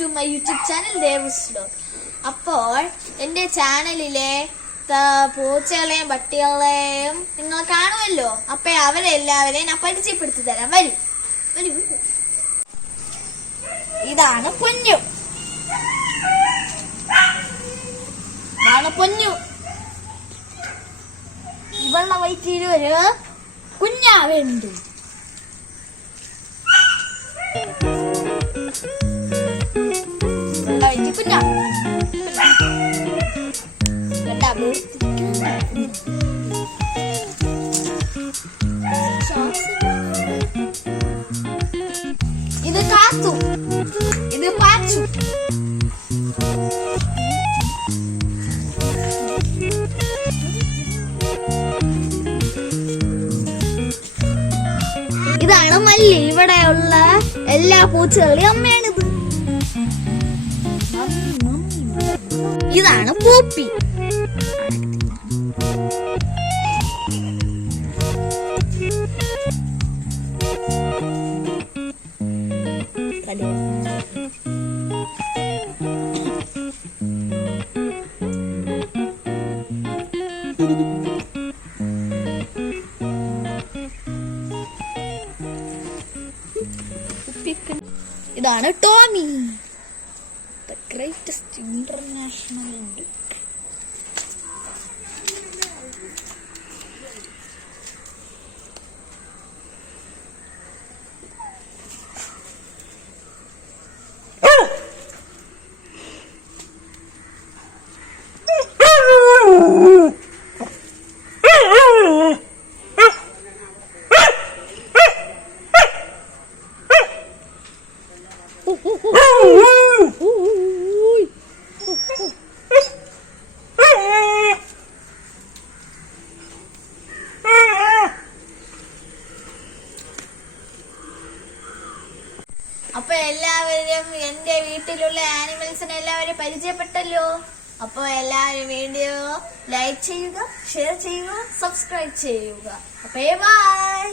To my YouTube channel ദേവസ്ലോ അപ്പോൾ എന്റെ ചാനലിലെ പൂച്ചകളെയും പട്ടികളെയും നിങ്ങൾ കാണുമല്ലോ. അപ്പൊ അവരെ എല്ലാവരെയും ഞാൻ പരിചയപ്പെടുത്തി തരാം വരൂ. വരൂ. ഇതാണ് പൊന്നു. ഇതാണ് പൊന്നു. ഇവളുടെ വയറ്റിൽ ഒരു കുഞ്ഞാവുണ്ട്. ഇത് കാത്തു. ഇത് പാച്ചു. ഇതാണ് മല്ലി. ഇവിടെയുള്ള എല്ലാ പൂച്ചകളുടെയും അമ്മയാണിത്. ഇതാണ് പൂപ്പി ഇതാണ് ടോമി. ദ ഗ്രേറ്റസ്റ്റ് ഇന്റർനാഷണൽ അപ്പൊ എല്ലാവരും എന്റെ വീട്ടിലുള്ള ആനിമൽസിനെ എല്ലാവരും പരിചയപ്പെട്ടല്ലോ? അപ്പൊ എല്ലാവരും വീഡിയോ ലൈക്ക് ചെയ്യുക ഷെയർ ചെയ്യുക സബ്സ്ക്രൈബ് ചെയ്യുക. അപ്പൊ ബൈ